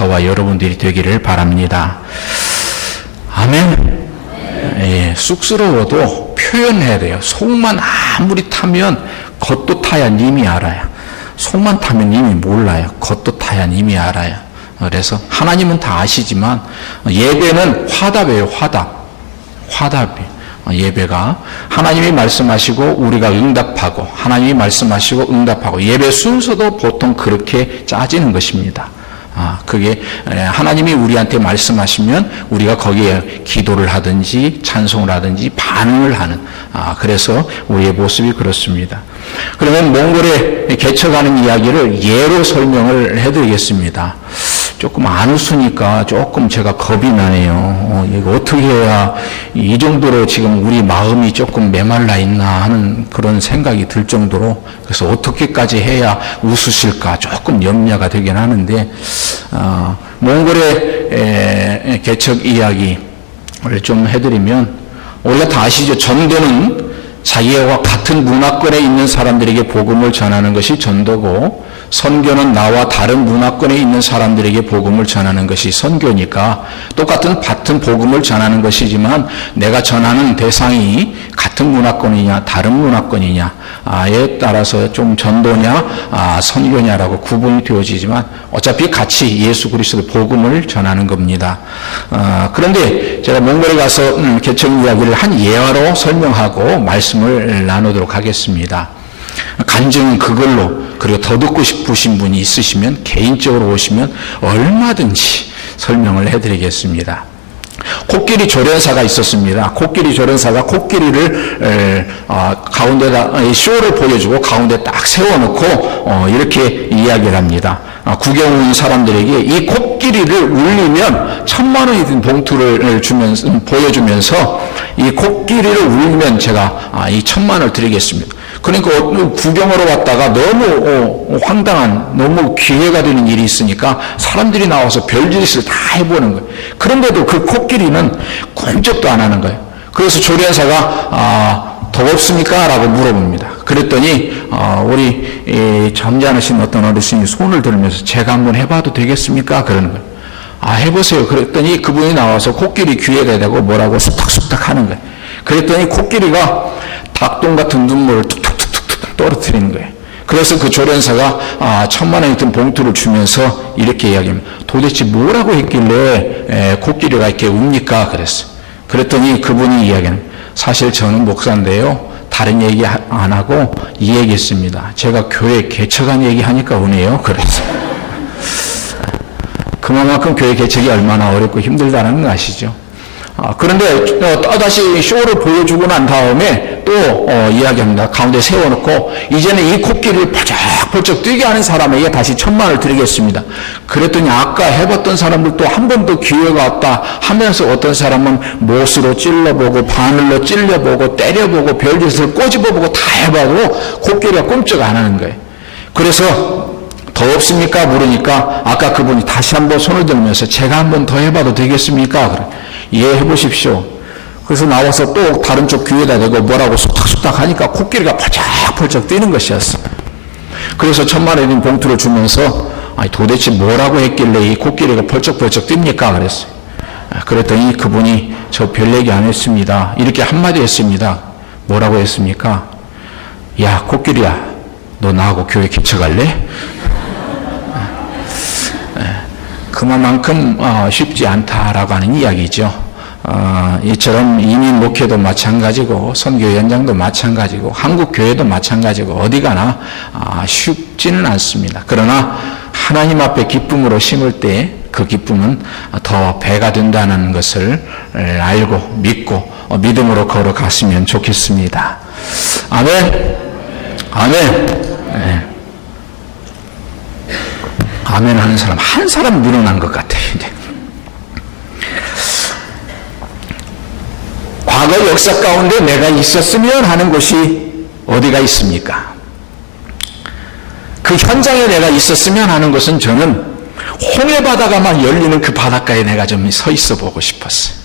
저와 여러분들이 되기를 바랍니다. 아멘. 예, 쑥스러워도 표현해야 돼요. 속만 아무리 타면 겉도 타야 님이 알아요. 속만 타면 님이 몰라요. 겉도 타야 님이 알아요. 그래서 하나님은 다 아시지만 예배는 화답이에요. 화답이. 예배가 하나님이 말씀하시고 우리가 응답하고, 하나님이 말씀하시고 응답하고, 예배 순서도 보통 그렇게 짜지는 것입니다. 그게 하나님이 우리한테 말씀하시면 우리가 거기에 기도를 하든지 찬송을 하든지 반응을 하는, 그래서 우리의 모습이 그렇습니다. 그러면 몽골에 개척하는 이야기를 예로 설명을 해드리겠습니다. 조금 안 웃으니까 조금 제가 겁이 나네요. 이거 어떻게 해야 이 정도로 지금 우리 마음이 조금 메말라 있나 하는 그런 생각이 들 정도로, 그래서 어떻게까지 해야 웃으실까 조금 염려가 되긴 하는데, 몽골의 개척 이야기를 좀 해드리면, 우리가 다 아시죠? 전도는 자기와 같은 문화권에 있는 사람들에게 복음을 전하는 것이 전도고, 선교는 나와 다른 문화권에 있는 사람들에게 복음을 전하는 것이 선교니까 똑같은 복음을 전하는 것이지만 내가 전하는 대상이 같은 문화권이냐 다른 문화권이냐에 따라서 좀 전도냐 선교냐라고 구분이 되어지지만 어차피 같이 예수 그리스도의 복음을 전하는 겁니다. 그런데 제가 몽골에 가서 개척 이야기를 한 예화로 설명하고 말씀을 나누도록 하겠습니다. 간증은 그걸로, 그리고 더 듣고 싶으신 분이 있으시면 개인적으로 오시면 얼마든지 설명을 해드리겠습니다. 코끼리 조련사가 있었습니다. 코끼리 조련사가 코끼리를 가운데다 쇼를 보여주고 가운데 딱 세워놓고 이렇게 이야기를 합니다. 구경 온 사람들에게 이 코끼리를 울리면 10,000원이 든 봉투를 보여주면서 이 코끼리를 울리면 제가 이 1,000,000원을 드리겠습니다. 그러니까 구경하러 왔다가 너무 황당한, 너무 기회가 되는 일이 있으니까 사람들이 나와서 별짓을 다 해보는 거예요. 그런데도 그 코끼리는 꼼짝도 안 하는 거예요. 그래서 조련사가 더럽습니까? 라고 물어봅니다. 그랬더니 우리 점잖으신 어떤 어르신이 손을 들면서 제가 한번 해봐도 되겠습니까? 그러는 거예요. 해보세요. 그랬더니 그분이 나와서 코끼리 귀에다 대고 뭐라고 쑥닥쑥닥 하는 거예요. 그랬더니 코끼리가 닭똥 같은 눈물을 툭툭툭툭 떨어뜨리는 거예요. 그래서 그 조련사가 1,000,000원이 든 봉투를 주면서 이렇게 이야기합니다. 도대체 뭐라고 했길래 코끼리가 이렇게 웁니까? 그랬어요. 그랬더니 그분이 이야기하는, 사실 저는 목사인데요, 다른 얘기 안 하고 이 얘기 했습니다. 제가 교회 개척한 얘기 하니까 우네요. 그랬어요. 그만큼 교회 개척이 얼마나 어렵고 힘들다는 거 아시죠? 그런데 또다시 쇼를 보여주고 난 다음에 또 이야기합니다. 가운데 세워놓고 이제는 이 코끼리를 펄쩍펄쩍 뛰게 하는 사람에게 다시 1,000,000원을 드리겠습니다. 그랬더니 아까 해봤던 사람들도 한 번 더 기회가 왔다 하면서 어떤 사람은 못으로 찔러보고 바늘로 찔려보고 때려보고 별짓을 꼬집어보고 다 해봐도 코끼리가 꼼짝 안 하는 거예요. 그래서 더 없습니까? 물으니까 아까 그분이 다시 한번 손을 들면서 제가 한번 더 해봐도 되겠습니까? 그래. 예, 해보십시오. 그래서 나와서 또 다른 쪽 귀에다 대고 뭐라고 쑥닥쑥닥 하니까 코끼리가 펄쩍펄쩍 뛰는 것이었어. 그래서 1,000,000원인 봉투를 주면서 도대체 뭐라고 했길래 이 코끼리가 펄쩍펄쩍 뜁니까? 그랬어요. 그랬더니 그분이 저 별 얘기 안 했습니다. 이렇게 한마디 했습니다. 뭐라고 했습니까? 야, 코끼리야, 너 나하고 교회 개척할래? 그만큼 쉽지 않다라고 하는 이야기죠. 이처럼 이민 목회도 마찬가지고 선교 현장도 마찬가지고 한국 교회도 마찬가지고 어디 가나 쉽지는 않습니다. 그러나 하나님 앞에 기쁨으로 심을 때 그 기쁨은 더 배가 된다는 것을 알고 믿고 믿음으로 걸어갔으면 좋겠습니다. 아멘. 아멘. 네. 아멘 하는 사람 한 사람 늘어난 것 같아요. 과거 역사 가운데 내가 있었으면 하는 곳이 어디가 있습니까? 그 현장에 내가 있었으면 하는 것은 저는 홍해 바다가 막 열리는 그 바닷가에 내가 좀 서 있어 보고 싶었어요.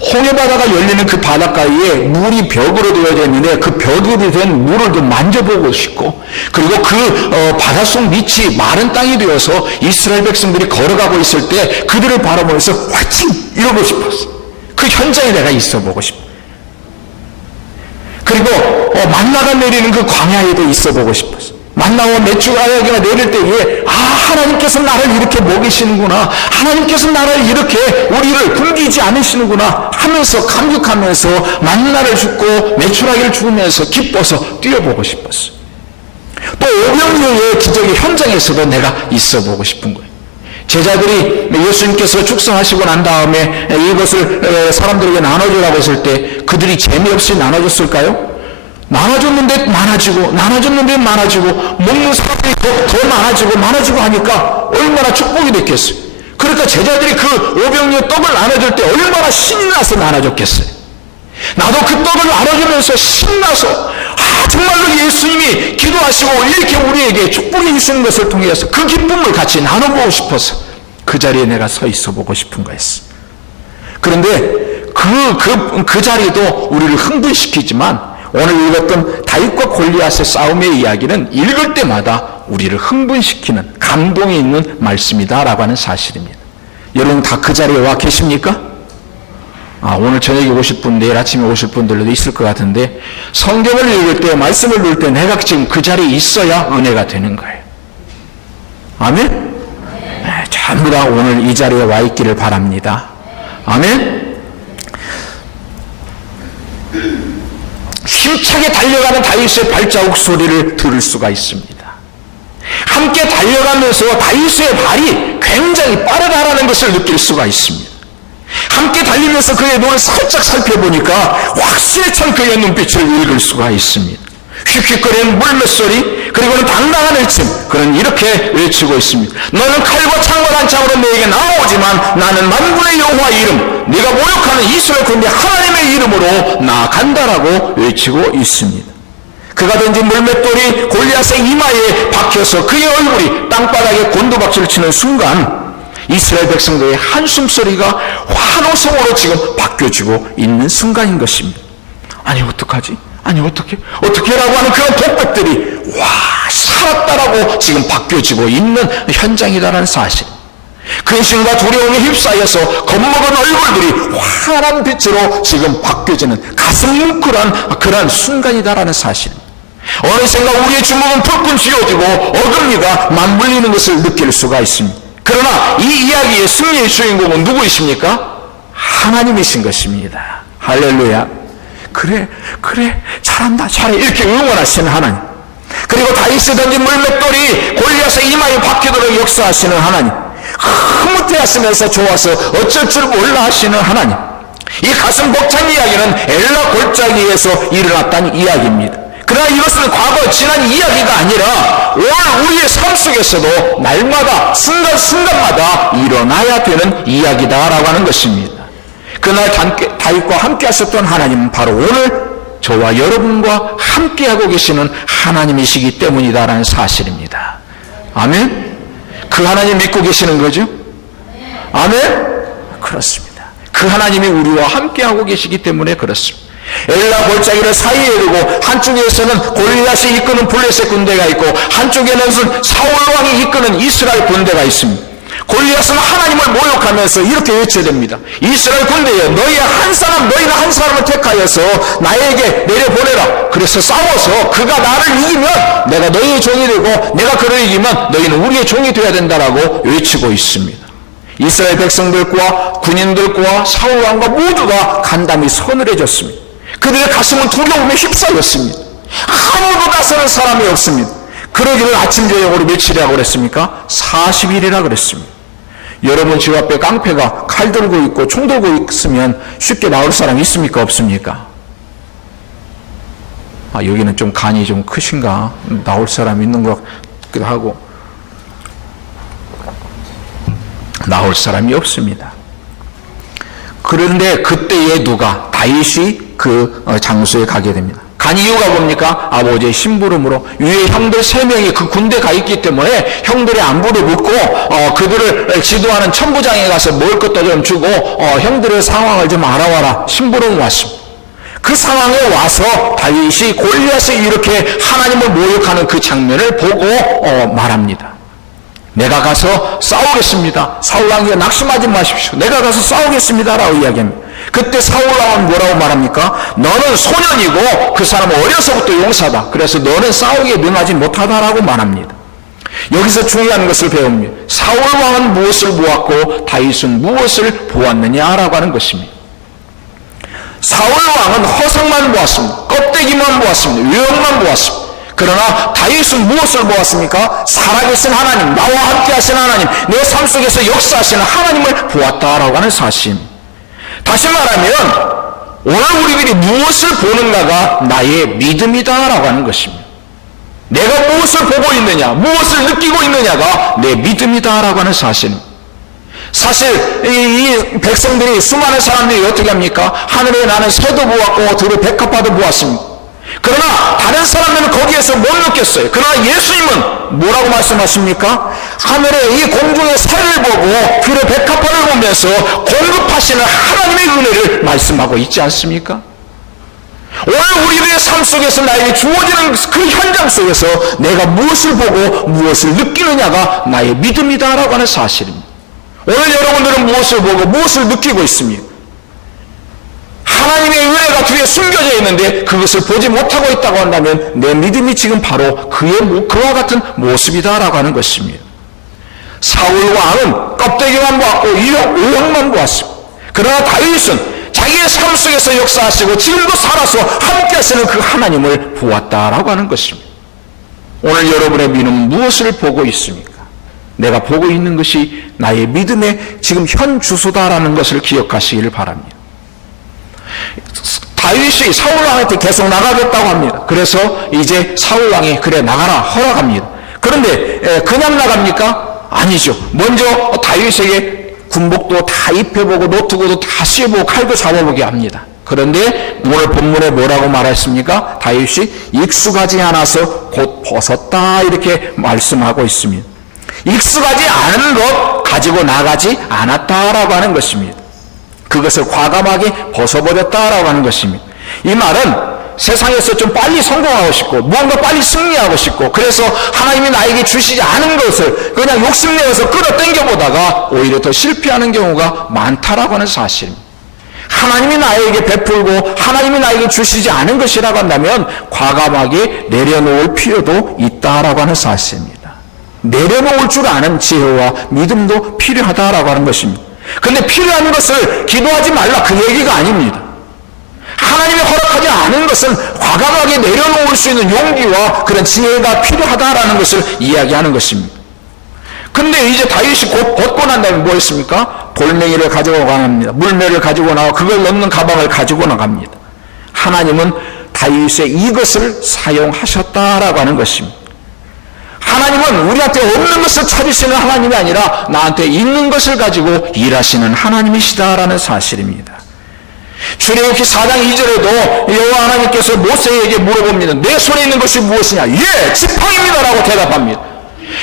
홍해바다가 열리는 그 바닷가에 물이 벽으로 되어져 있는데 그 벽으로 된 물을 좀 만져보고 싶고, 그리고 그 바닷속 밑이 마른 땅이 되어서 이스라엘 백성들이 걸어가고 있을 때 그들을 바라보면서 화이팅! 이러고 싶었어. 그 현장에 내가 있어보고 싶어. 그리고 만나가 내리는 그 광야에도 있어보고 싶었어. 만나와 메추가 내릴 때에 하나님께서 나를 이렇게 먹이시는구나, 하나님께서 나를 이렇게 우리를 굶기지 않으시는구나 하면서 감격하면서 만나를 죽고 메추라기를 죽으면서 기뻐서 뛰어보고 싶었어. 또 오병이어의 기적의 현장에서도 내가 있어보고 싶은 거예요. 제자들이 예수님께서 축성하시고 난 다음에 이것을 사람들에게 나눠주라고 했을 때 그들이 재미없이 나눠줬을까요? 나눠줬는데 많아지고 나눠줬는데 많아지고 먹는 사람들이 더 많아지고 하니까 얼마나 축복이 됐겠어요. 그러니까 제자들이 그 오병이어 떡을 나눠줄 때 얼마나 신이 나서 나눠줬겠어요. 나도 그 떡을 나눠주면서 신나서 정말로 예수님이 기도하시고 이렇게 우리에게 축복이 주시는 것을 통해서 그 기쁨을 같이 나눠보고 싶어서 그 자리에 내가 서 있어 보고 싶은 거였어. 그런데 그 자리도 우리를 흥분시키지만 오늘 읽었던 다윗과 골리앗의 싸움의 이야기는 읽을 때마다 우리를 흥분시키는 감동이 있는 말씀이다라고 하는 사실입니다. 여러분 다 그 자리에 와 계십니까? 오늘 저녁에 오실 분, 내일 아침에 오실 분들도 있을 것 같은데 성경을 읽을 때, 말씀을 읽을 때 내가 지금 그 자리에 있어야 은혜가 되는 거예요. 아멘? 네, 전부 다 오늘 이 자리에 와 있기를 바랍니다. 아멘? 힘차게 달려가는 다윗의 발자국 소리를 들을 수가 있습니다. 함께 달려가면서 다윗의 발이 굉장히 빠르다라는 것을 느낄 수가 있습니다. 함께 달리면서 그의 눈을 살짝 살펴보니까 확실히 참 그의 눈빛을 읽을 수가 있습니다. 휙휙거리는 물맷소리, 그리고는 당당한 외침, 그는 이렇게 외치고 있습니다. 너는 칼과 창과 단창으로 내게 나오지만 나는 만군의 여호와의 이름, 네가 모욕하는 이스라엘 군대 하나님의 이름으로 나아간다라고 외치고 있습니다. 그가 던진 물맷돌이 골리앗의 이마에 박혀서 그의 얼굴이 땅바닥에 곤두박질을 치는 순간 이스라엘 백성들의 한숨소리가 환호성으로 지금 바뀌어지고 있는 순간인 것입니다. 아니 어떡하지? 아니 어떻게라고 하는 그런 독백들이 살았다라고 지금 바뀌어지고 있는 현장이다라는 사실. 근심과 두려움에 휩싸여서 겁먹은 얼굴들이 환한 빛으로 지금 바뀌어지는 가슴 뭉클한 그런 순간이다라는 사실입니다. 어느샌가 우리의 주먹은 불끈 쥐어지고 어금니가 맞물리는 것을 느낄 수가 있습니다. 그러나 이 이야기의 승리의 주인공은 누구이십니까? 하나님이신 것입니다. 할렐루야. 그래 잘한다 잘해 이렇게 응원하시는 하나님, 그리고 다윗이 던진 물맷돌이 골리앗의 이마에 박히도록 역사하시는 하나님, 흐뭇해하시면서 좋아서 어쩔 줄 몰라 하시는 하나님, 이 가슴 벅찬 이야기는 엘라 골짜기에서 일어났다는 이야기입니다. 그러나 이것은 과거 지난 이야기가 아니라 오늘 우리의 삶 속에서도 날마다 순간순간마다 일어나야 되는 이야기다라고 하는 것입니다. 그날 다윗과 함께 하셨던 하나님은 바로 오늘 저와 여러분과 함께하고 계시는 하나님이시기 때문이다라는 사실입니다. 아멘? 그 하나님 믿고 계시는 거죠? 아멘? 그렇습니다. 그 하나님이 우리와 함께하고 계시기 때문에 그렇습니다. 엘라 골짜기를 사이에 두고 한쪽에서는 골리앗이 이끄는 블레셋 군대가 있고 한쪽에는 사울 왕이 이끄는 이스라엘 군대가 있습니다. 골리앗은 하나님을 모욕하면서 이렇게 외쳐야 됩니다. 이스라엘 군대여, 너희는 한 사람을 택하여서 나에게 내려보내라. 그래서 싸워서 그가 나를 이기면 내가 너희의 종이 되고 내가 그를 이기면 너희는 우리의 종이 되어야 된다라고 외치고 있습니다. 이스라엘 백성들과 군인들과 사울 왕과 모두가 간담이 서늘해졌습니다. 그들의 가슴은 두려움에 휩싸였습니다. 아무도 나서는 사람이 없습니다. 그러기를 아침 저녁으로 며칠이라고 그랬습니까? 40일이라 그랬습니다. 여러분 집 앞에 깡패가 칼 들고 있고 총 들고 있으면 쉽게 나올 사람 있습니까? 없습니까? 여기는 좀 간이 좀 크신가? 나올 사람 있는 것 같기도 하고. 나올 사람이 없습니다. 그런데 그때에 다윗이 그 장소에 가게 됩니다. 간 이유가 뭡니까? 아버지의 심부름으로. 위에 형들 3명이 그 군대 가 있기 때문에 형들의 안부를 묻고 그들을 지도하는 천부장에 가서 먹을 것도 좀 주고 형들의 상황을 좀 알아와라. 심부름 왔습니다. 그 상황에 와서 다윗이 골리앗을 이렇게 하나님을 모욕하는 그 장면을 보고 말합니다. 내가 가서 싸우겠습니다. 사울왕에게 낙심하지 마십시오. 내가 가서 싸우겠습니다 라고 이야기합니다. 그때 사울왕은 뭐라고 말합니까? 너는 소년이고 그 사람은 어려서부터 용사다. 그래서 너는 싸우기에 능하지 못하다라고 말합니다. 여기서 중요한 것을 배웁니다. 사울왕은 무엇을 보았고 다윗은 무엇을 보았느냐라고 하는 것입니다. 사울왕은 허상만 보았습니다. 껍데기만 보았습니다. 외형만 보았습니다. 그러나 다윗은 무엇을 보았습니까? 살아계신 하나님, 나와 함께 하신 하나님, 내 삶 속에서 역사하시는 하나님을 보았다라고 하는 사실입니다. 다시 말하면 오늘 우리들이 무엇을 보는가가 나의 믿음이다라고 하는 것입니다. 내가 무엇을 보고 있느냐, 무엇을 느끼고 있느냐가 내 믿음이다라고 하는 사실입니다. 사실 이 백성들이, 수많은 사람들이 어떻게 합니까? 하늘에 나는 새도 보았고 들의 백합화도 보았습니다. 그러나 다른 사람들은 거기에서 못 느꼈어요. 그러나 예수님은 뭐라고 말씀하십니까? 하늘에 이 공중의 새를 보고 들의 백합화를 보면서 공급하시는 하나님의 은혜를 말씀하고 있지 않습니까? 오늘 우리들의 삶 속에서 나에게 주어지는 그 현장 속에서 내가 무엇을 보고 무엇을 느끼느냐가 나의 믿음이다라고 하는 사실입니다. 오늘 여러분들은 무엇을 보고 무엇을 느끼고 있습니까? 하나님의 은혜가 뒤에 숨겨져 있는데 그것을 보지 못하고 있다고 한다면 내 믿음이 지금 바로 그와 같은 모습이다라고 하는 것입니다. 사울왕은 껍데기만 보았고 외형만 보았습니다. 그러나 다윗은 자기의 삶 속에서 역사하시고 지금도 살아서 함께 하시는 그 하나님을 보았다라고 하는 것입니다. 오늘 여러분의 믿음은 무엇을 보고 있습니까? 내가 보고 있는 것이 나의 믿음의 지금 현 주소다라는 것을 기억하시기를 바랍니다. 다윗이 사울왕한테 계속 나가겠다고 합니다. 그래서 이제 사울왕이 그래 나가라 허락합니다. 그런데 그냥 나갑니까? 아니죠. 먼저 다윗에게 군복도 다 입혀보고 노트구도 다 씌워보고 칼도 잡아보게 합니다. 그런데 오늘 본문에 뭐라고 말했습니까? 다윗이 익숙하지 않아서 곧 벗었다 이렇게 말씀하고 있습니다. 익숙하지 않은 것 가지고 나가지 않았다라고 하는 것입니다. 그것을 과감하게 벗어버렸다라고 하는 것입니다. 이 말은 세상에서 좀 빨리 성공하고 싶고 무언가 빨리 승리하고 싶고 그래서 하나님이 나에게 주시지 않은 것을 그냥 욕심내어서 끌어당겨보다가 오히려 더 실패하는 경우가 많다라고 하는 사실입니다. 하나님이 나에게 베풀고 하나님이 나에게 주시지 않은 것이라고 한다면 과감하게 내려놓을 필요도 있다라고 하는 사실입니다. 내려놓을 줄 아는 지혜와 믿음도 필요하다라고 하는 것입니다. 그런데 필요한 것을 기도하지 말라 그 얘기가 아닙니다. 하나님이 허락하지 않은 것은 과감하게 내려놓을 수 있는 용기와 그런 지혜가 필요하다라는 것을 이야기하는 것입니다. 근데 이제 다윗이 곧 벗고 난 다음에 뭐 했습니까? 돌멩이를 가지고 나갑니다. 물매를 가지고 나와 그걸 넣는 가방을 가지고 나갑니다. 하나님은 다윗의 이것을 사용하셨다라고 하는 것입니다. 하나님은 우리한테 없는 것을 찾으시는 하나님이 아니라 나한테 있는 것을 가지고 일하시는 하나님이시다라는 사실입니다. 출애굽기 4장 2절에도 여호와 하나님께서 모세에게 물어봅니다. 내 손에 있는 것이 무엇이냐? 예, 지팡이입니다라고 대답합니다.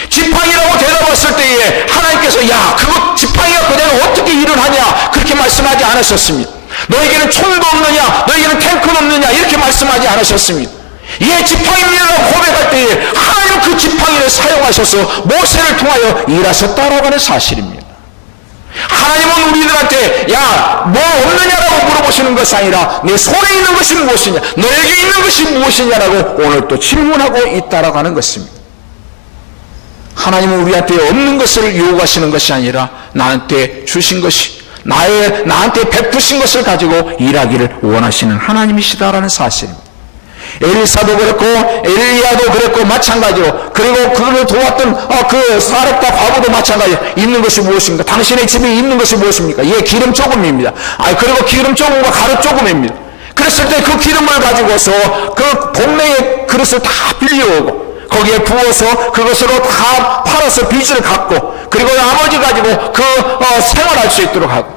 지팡이라고 대답했을 때에 하나님께서 야 그거 지팡이 갖고 내가 어떻게 일을 하냐 그렇게 말씀하지 않으셨습니다. 너에게는 총도 없느냐 너에게는 탱크는 없느냐 이렇게 말씀하지 않으셨습니다. 예, 지팡이라고 고백할 때에 하나님은 그 지팡이를 사용하셔서 모세를 통하여 일하셨다라고 하는 사실입니다. 하나님은 우리들한테 야 뭐 없느냐라고 물어보시는 것이 아니라 내 손에 있는 것이 무엇이냐 너에게 있는 것이 무엇이냐라고 오늘 또 질문하고 있다라고 하는 것입니다. 하나님은 우리한테 없는 것을 요구하시는 것이 아니라 나한테 주신 것이 나한테 베푸신 것을 가지고 일하기를 원하시는 하나님이시다라는 사실입니다. 엘리사도 그랬고 엘리야도 그랬고 마찬가지로 그리고 그를 도왔던 그 사렙과 과부도 마찬가지로 있는 것이 무엇입니까? 당신의 집에 있는 것이 무엇입니까? 예, 기름 조금입니다. 그리고 기름 조금과 가루 조금입니다. 그랬을 때 그 기름을 가지고서 그 동네의 그릇을 다 빌려오고 거기에 부어서 그것으로 다 팔아서 빚을 갚고 그리고 나머지 가지고 생활할 수 있도록 하고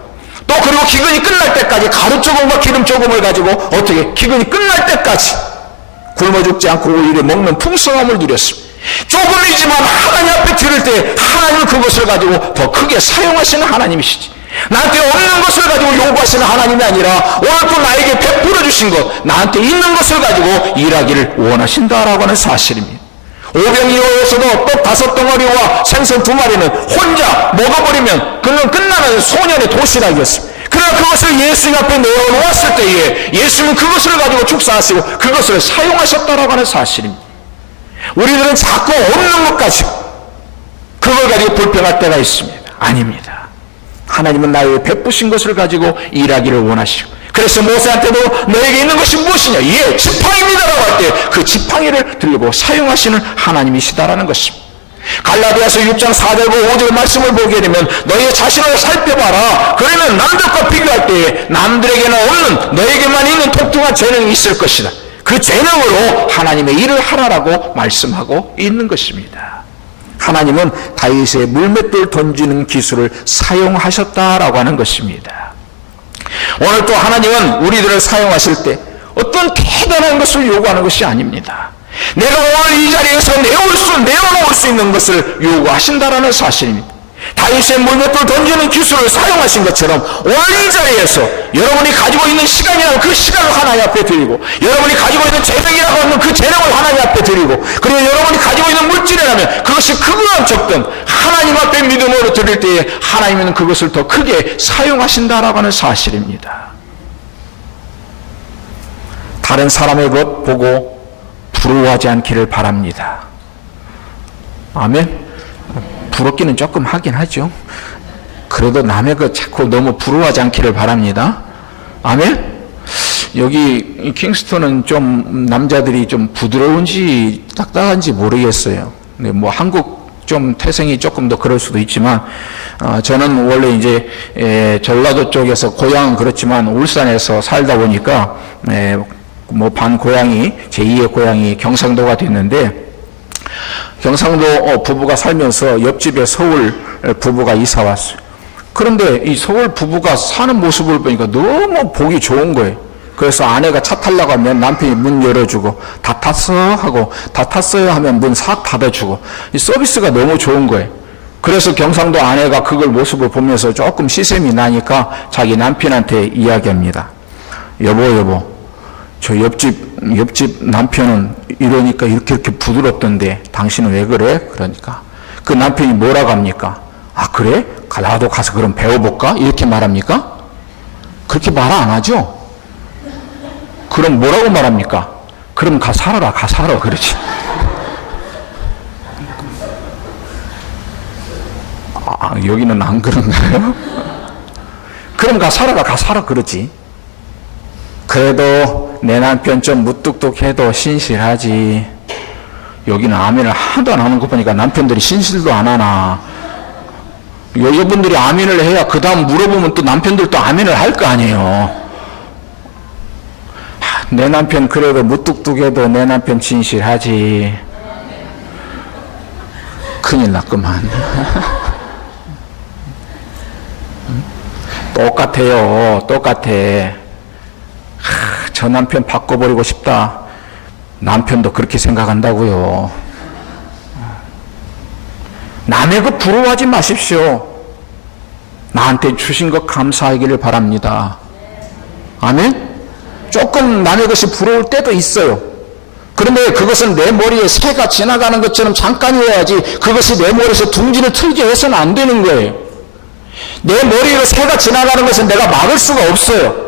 또 그리고 기근이 끝날 때까지 가루 조금과 기름 조금을 가지고 어떻게 기근이 끝날 때까지 굶어 죽지 않고 오히려 먹는 풍성함을 누렸습니다. 조금이지만 하나님 앞에 드릴 때 하나님은 그것을 가지고 더 크게 사용하시는 하나님이시지, 나한테 없는 것을 가지고 요구하시는 하나님이 아니라 오늘 또 나에게 베풀어 주신 것, 나한테 있는 것을 가지고 일하기를 원하신다라고 하는 사실입니다. 오병이어에서도 떡 5덩어리와 생선 2마리는 혼자 먹어버리면 그는 끝나는 소년의 도시락이었습니다. 그러나 그것을 예수님 앞에 내어놓았을 때에 예수님은 그것을 가지고 축사하시고 그것을 사용하셨다라고 하는 사실입니다. 우리들은 자꾸 없는 것 가지고 그걸 가지고 불평할 때가 있습니다. 아닙니다. 하나님은 나에게 베푸신 것을 가지고 일하기를 원하시고, 그래서 모세한테도 너에게 있는 것이 무엇이냐? 예, 지팡이입니다라고 할 때 그 지팡이를 들고 사용하시는 하나님이시다라는 것입니다. 갈라디아서 6장 4절과 5절 말씀을 보게 되면 너희의 자신을 살펴봐라. 그러면 남들과 비교할 때에 남들에게는 없는 너에게만 있는 독특한 재능이 있을 것이다. 그 재능으로 하나님의 일을 하라라고 말씀하고 있는 것입니다. 하나님은 다윗의 물맷돌 던지는 기술을 사용하셨다라고 하는 것입니다. 오늘 또 하나님은 우리들을 사용하실 때 어떤 대단한 것을 요구하는 것이 아닙니다. 내가 오늘 이 자리에서 내어놓을 수 있는 것을 요구하신다라는 사실입니다. 다윗의 물맷돌 던지는 기술을 사용하신 것처럼 오늘 이 자리에서 여러분이 가지고 있는 시간이라면 그 시간을 하나님 앞에 드리고, 여러분이 가지고 있는 재능이라고 하는 그 재능을 하나님 앞에 드리고, 그리고 여러분이 가지고 있는 물질이라면 그것이 크건 적든 하나님 앞에 믿음으로 드릴 때에 하나님은 그것을 더 크게 사용하신다라고 하는 사실입니다. 다른 사람의 것 보고 부러워하지 않기를 바랍니다. 아멘. 부럽기는 조금 하긴 하죠. 그래도 남의 것 자꾸 너무 부러워하지 않기를 바랍니다. 아멘. 여기 킹스턴은 좀 남자들이 좀 부드러운지 딱딱한지 모르겠어요. 근데 뭐 한국 좀 태생이 조금 더 그럴 수도 있지만, 저는 원래 이제 전라도 쪽에서 고향은 그렇지만 울산에서 살다 보니까 뭐 반 고향이 제2의 고향이 경상도가 됐는데, 경상도 부부가 살면서 옆집에 서울 부부가 이사 왔어요. 그런데 이 서울 부부가 사는 모습을 보니까 너무 보기 좋은 거예요. 그래서 아내가 차 타려고 하면 남편이 문 열어주고, 다 탔어? 하고, 다 탔어요? 하면 문 싹 닫아주고, 이 서비스가 너무 좋은 거예요. 그래서 경상도 아내가 그걸 모습을 보면서 조금 시샘이 나니까 자기 남편한테 이야기합니다. 여보, 저 옆집 남편은 이러니까 이렇게 부드럽던데 당신은 왜 그래? 그러니까 그 남편이 뭐라고 합니까? 아, 그래? 나도 가서 그럼 배워볼까? 이렇게 말합니까? 그렇게 말 안 하죠? 그럼 뭐라고 말합니까? 그럼 가 살아 그러지. 아, 여기는 안 그런가요? 그럼 가 살아 그러지. 그래도 내 남편 좀 무뚝뚝해도 신실하지. 여기는 아멘을 하나도 안 하는 거 보니까 남편들이 신실도 안 하나. 여자분들이 아멘을 해야 그 다음 물어보면 또 남편들도 아멘을 할 거 아니에요. 내 남편 그래도 무뚝뚝해도 내 남편 진실하지. 큰일 났구만. 똑같아. 저 남편 바꿔버리고 싶다. 남편도 그렇게 생각한다고요. 남의 것 부러워하지 마십시오. 나한테 주신 것 감사하기를 바랍니다. 아멘? 조금 남의 것이 부러울 때도 있어요. 그런데 그것은 내 머리에 새가 지나가는 것처럼 잠깐이어야지 그것이 내 머리에서 둥지를 틀게 해서는 안 되는 거예요. 내 머리로 새가 지나가는 것은 내가 막을 수가 없어요.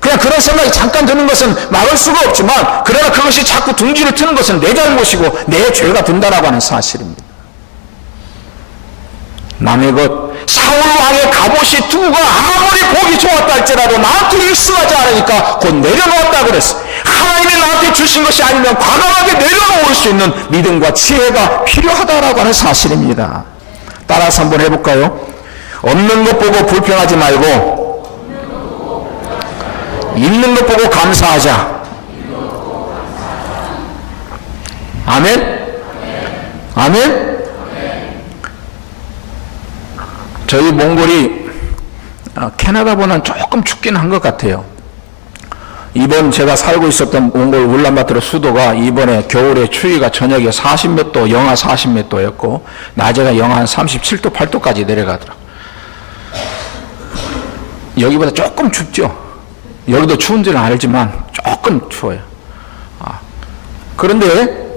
그냥 그런 생각이 잠깐 드는 것은 막을 수가 없지만, 그러나 그것이 자꾸 둥지를 트는 것은 내 잘못이고 내 죄가 된다라고 하는 사실입니다. 남의 것, 사울 왕의 갑옷이 두가 아무리 보기 좋았다 할지라도 나한테 익숙하지 않으니까 곧 내려놓았다 그랬어. 하나님이 나한테 주신 것이 아니면 과감하게 내려놓을 수 있는 믿음과 지혜가 필요하다라고 하는 사실입니다. 따라서 한번 해볼까요? 없는 것 보고 불평하지 말고 있는 것 보고 감사하자. 아멘? 아멘? 저희 몽골이 캐나다보다는 조금 춥긴 한 것 같아요. 이번 제가 살고 있었던 몽골 울란바토르 수도가 이번에 겨울에 추위가 저녁에 40몇 도, 영하 40몇 도였고 낮에가 영하 한 37도, 8도까지 내려가더라고요. 여기보다 조금 춥죠. 여기도 추운지는 알지만 조금 추워요. 그런데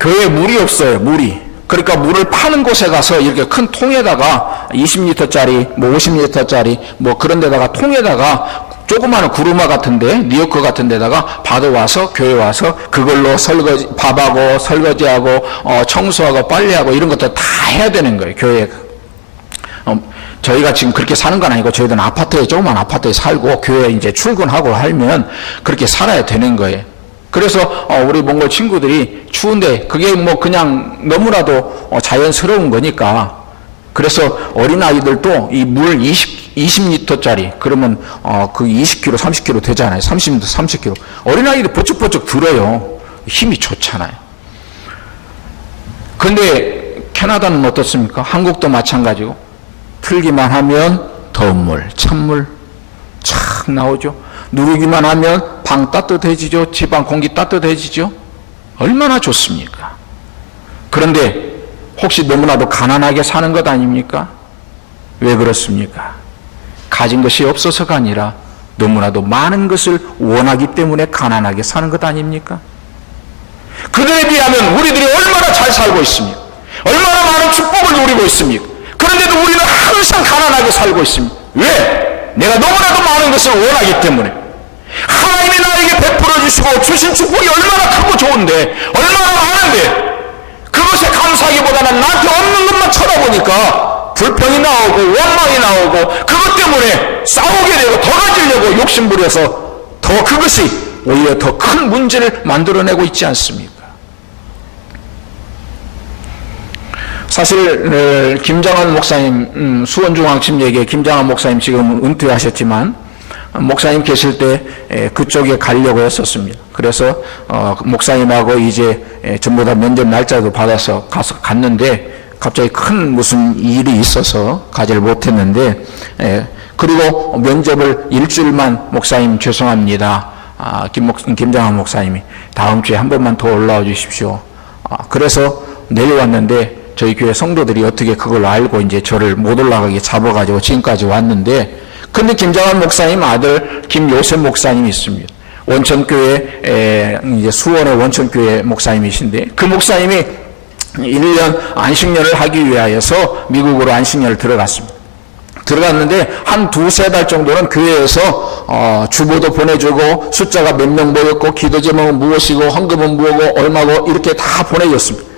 교회에 물이 없어요. 물이. 그러니까 물을 파는 곳에 가서 이렇게 큰 통에다가 20리터짜리, 뭐 50리터짜리, 뭐 그런 데다가 통에다가 조그마한 구루마 같은데, 뉴요크 같은 데다가 받아와서 교회 와서 그걸로 설거지, 밥하고 설거지하고 청소하고 빨래하고 이런 것들 다 해야 되는 거예요. 교회에. 저희가 지금 그렇게 사는 건 아니고 저희들은 아파트에, 조그만 아파트에 살고 교회에 이제 출근하고 하면 그렇게 살아야 되는 거예요. 그래서 우리 몽골 친구들이 추운데 그게 뭐 그냥 너무나도 자연스러운 거니까, 그래서 어린아이들도 이 물 20리터짜리 그러면 그 20kg 30kg 되잖아요. 30리터 30kg 어린아이들 버쩍버쩍 들어요. 힘이 좋잖아요. 근데 캐나다는 어떻습니까? 한국도 마찬가지고 틀기만 하면 더운 물, 찬물 착 나오죠. 누르기만 하면 방 따뜻해지죠. 집안 공기 따뜻해지죠. 얼마나 좋습니까? 그런데 혹시 너무나도 가난하게 사는 것 아닙니까? 왜 그렇습니까? 가진 것이 없어서가 아니라 너무나도 많은 것을 원하기 때문에 가난하게 사는 것 아닙니까? 그들에 비하면 우리들이 얼마나 잘 살고 있습니까? 얼마나 많은 축복을 누리고 있습니까? 그런데도 우리는 항상 가난하게 살고 있습니다. 왜? 내가 너무나도 많은 것을 원하기 때문에. 하나님이 나에게 베풀어 주시고 주신 축복이 얼마나 크고 좋은데, 얼마나 많은데, 그것에 감사하기보다는 나한테 없는 것만 쳐다보니까 불평이 나오고 원망이 나오고 그것 때문에 싸우게 되고 더 가지려고 욕심부려서 더 그것이 오히려 더 큰 문제를 만들어내고 있지 않습니까? 사실 김장한 목사님, 수원중앙침례교회 김장한 목사님 지금 은퇴하셨지만 목사님 계실 때 그쪽에 가려고 했었습니다. 그래서 목사님하고 이제 전부 다 면접 날짜도 받아서 갔는데 갑자기 큰 무슨 일이 있어서 가지를 못했는데, 그리고 면접을 일주일만 목사님 죄송합니다. 김장한 목사님이 다음 주에 한 번만 더 올라와 주십시오. 그래서 내려왔는데 저희 교회 성도들이 어떻게 그걸 알고 이제 저를 못 올라가게 잡아가지고 지금까지 왔는데, 근데 김장한 목사님 아들 김요셉 목사님이 있습니다. 원천교회, 이제 수원의 원천교회 목사님이신데, 그 목사님이 1년 안식년을 하기 위하여서 미국으로 안식년을 들어갔습니다. 들어갔는데 한 두세 달 정도는 교회에서 주보도 보내주고 숫자가 몇 명 모였고 기도 제목은 무엇이고 헌금은 무엇이고 얼마고 이렇게 다 보내줬습니다.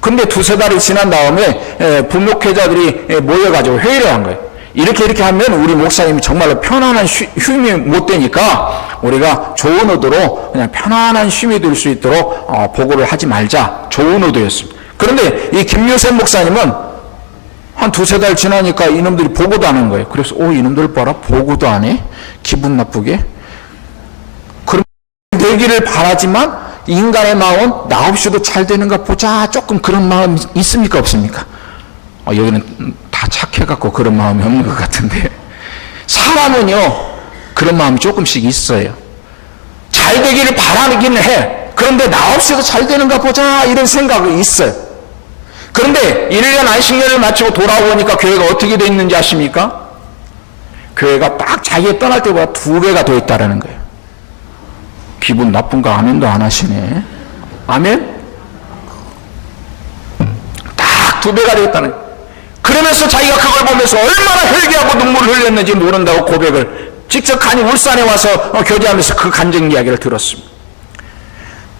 근데 두세 달이 지난 다음에 부목회자들이 모여가지고 회의를 한 거예요. 이렇게 하면 우리 목사님이 정말로 편안한 쉼이 못 되니까 우리가 좋은 의도로 그냥 편안한 쉼이 될 수 있도록 보고를 하지 말자. 좋은 의도였습니다. 그런데 이 김요셉 목사님은 한 두세 달 지나니까 이놈들이 보고도 안 한 거예요. 그래서 이놈들 봐라, 보고도 안 해? 기분 나쁘게? 그럼 되기를 바라지만 인간의 마음은 나 없이도 잘 되는가 보자, 조금 그런 마음 있습니까 없습니까? 여기는 다 착해갖고 그런 마음이 없는 것 같은데, 사람은요 그런 마음이 조금씩 있어요. 잘 되기를 바라기는 해. 그런데 나 없이도 잘 되는가 보자 이런 생각이 있어요. 그런데 1년 안식년을 마치고 돌아오니까 교회가 어떻게 돼 있는지 아십니까? 교회가 딱 자기가 떠날 때보다 2배가 더 있다라는 거예요. 기분 나쁜가? 아멘도 안 하시네. 아멘? 딱 2배가 되었다는 거예요. 그러면서 자기가 그걸 보면서 얼마나 회개하고 눈물을 흘렸는지 모른다고 고백을 직접 간이 울산에 와서 교제하면서 그 감정 이야기를 들었습니다.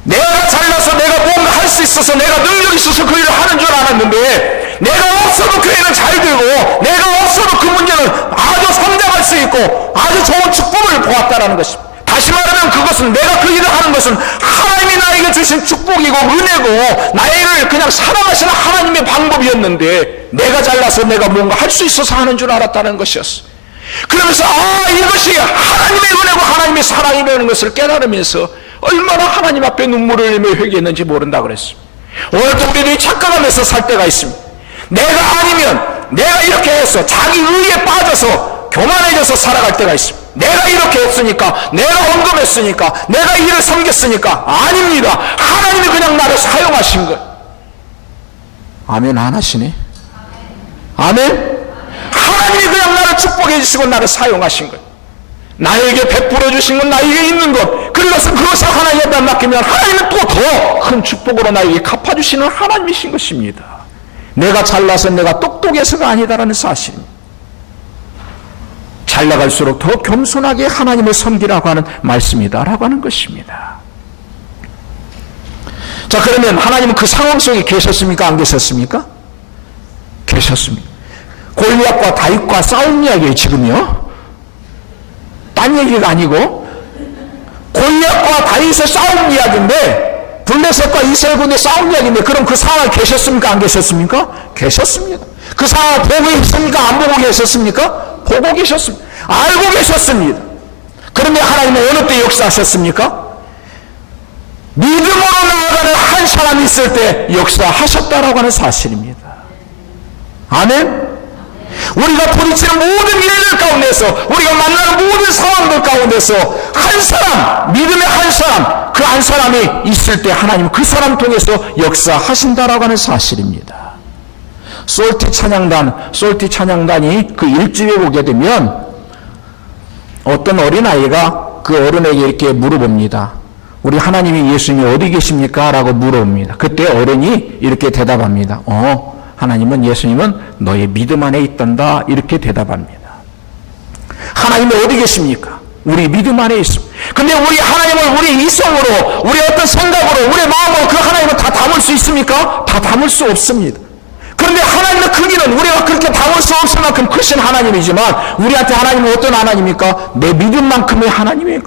내가 잘나서 내가 뭔가 할 수 있어서 내가 능력이 있어서 그 일을 하는 줄 알았는데, 내가 없어도 교회는 잘 되고 내가 없어도 그 문제는 아주 성장할 수 있고 아주 좋은 축복을 보았다라는 것입니다. 다시 말하면 그것은, 내가 그 일을 하는 것은 하나님이 나에게 주신 축복이고 은혜고 나를 그냥 사랑하시는 하나님의 방법이었는데, 내가 잘나서 내가 뭔가 할 수 있어서 하는 줄 알았다는 것이었어. 그러면서 이것이 하나님의 은혜고 하나님의 사랑이라는 것을 깨달으면서 얼마나 하나님 앞에 눈물을 흘리며 회개했는지 모른다 그랬습니다. 오늘도 우리들이 착각하면서 살 때가 있습니다. 내가 아니면 내가 이렇게 해서 자기 의에 빠져서 교만해져서 살아갈 때가 있습니다. 내가 이렇게 했으니까, 내가 헌금했으니까, 내가 이를 섬겼으니까. 아닙니다. 하나님이 그냥 나를 사용하신 거예요. 아멘 안 하시네? 아멘? 하나님이 그냥 나를 축복해 주시고 나를 사용하신 거예요. 나에게 베풀어 주신 건 나에게 있는 것, 그것을 하나님에다 맡기면 하나님은 또 더 큰 축복으로 나에게 갚아주시는 하나님이신 것입니다. 내가 잘나서 내가 똑똑해서가 아니다라는 사실입니다. 잘 나갈수록 더 겸손하게 하나님을 섬기라고 하는 말씀이다라고 하는 것입니다. 자, 그러면 하나님은 그 상황 속에 계셨습니까? 안 계셨습니까? 계셨습니다. 골리앗과 다윗과 싸운 이야기예요, 지금요. 딴 얘기가 아니고 골리앗과 다윗의 싸움 이야기인데, 블레셋과 이스라엘 군대 싸움 이야기인데, 그럼 그 상황에 계셨습니까? 안 계셨습니까? 계셨습니다. 그 상황을 보고 계셨습니까? 안 보고 계셨습니까? 보고 계셨습니다. 알고 계셨습니다. 그런데 하나님은 어느 때 역사하셨습니까? 믿음으로 나아가는 한 사람이 있을 때 역사하셨다라고 하는 사실입니다. 아멘? 우리가 부딪히는 모든 일들 가운데서, 우리가 만나는 모든 상황들 가운데서 한 사람, 믿음의 한 사람, 그 한 사람이 있을 때 하나님은 그 사람 통해서 역사하신다라고 하는 사실입니다. 솔티 찬양단이 그 일집에 보게 되면 어떤 어린아이가 그 어른에게 이렇게 물어봅니다. 우리 하나님이 예수님이 어디 계십니까? 라고 물어봅니다. 그때 어른이 이렇게 대답합니다. 하나님은, 예수님은 너의 믿음 안에 있단다. 이렇게 대답합니다. 하나님이 어디 계십니까? 우리 믿음 안에 있습니다. 근데 우리 하나님을 우리 이성으로, 우리 어떤 생각으로, 우리 마음으로 그 하나님을 다 담을 수 있습니까? 다 담을 수 없습니다. 그런데 하나님의 크기는 우리가 그렇게 담을 수 없을 만큼 크신 하나님이지만, 우리한테 하나님은 어떤 하나님입니까? 내 믿음만큼의 하나님이에요.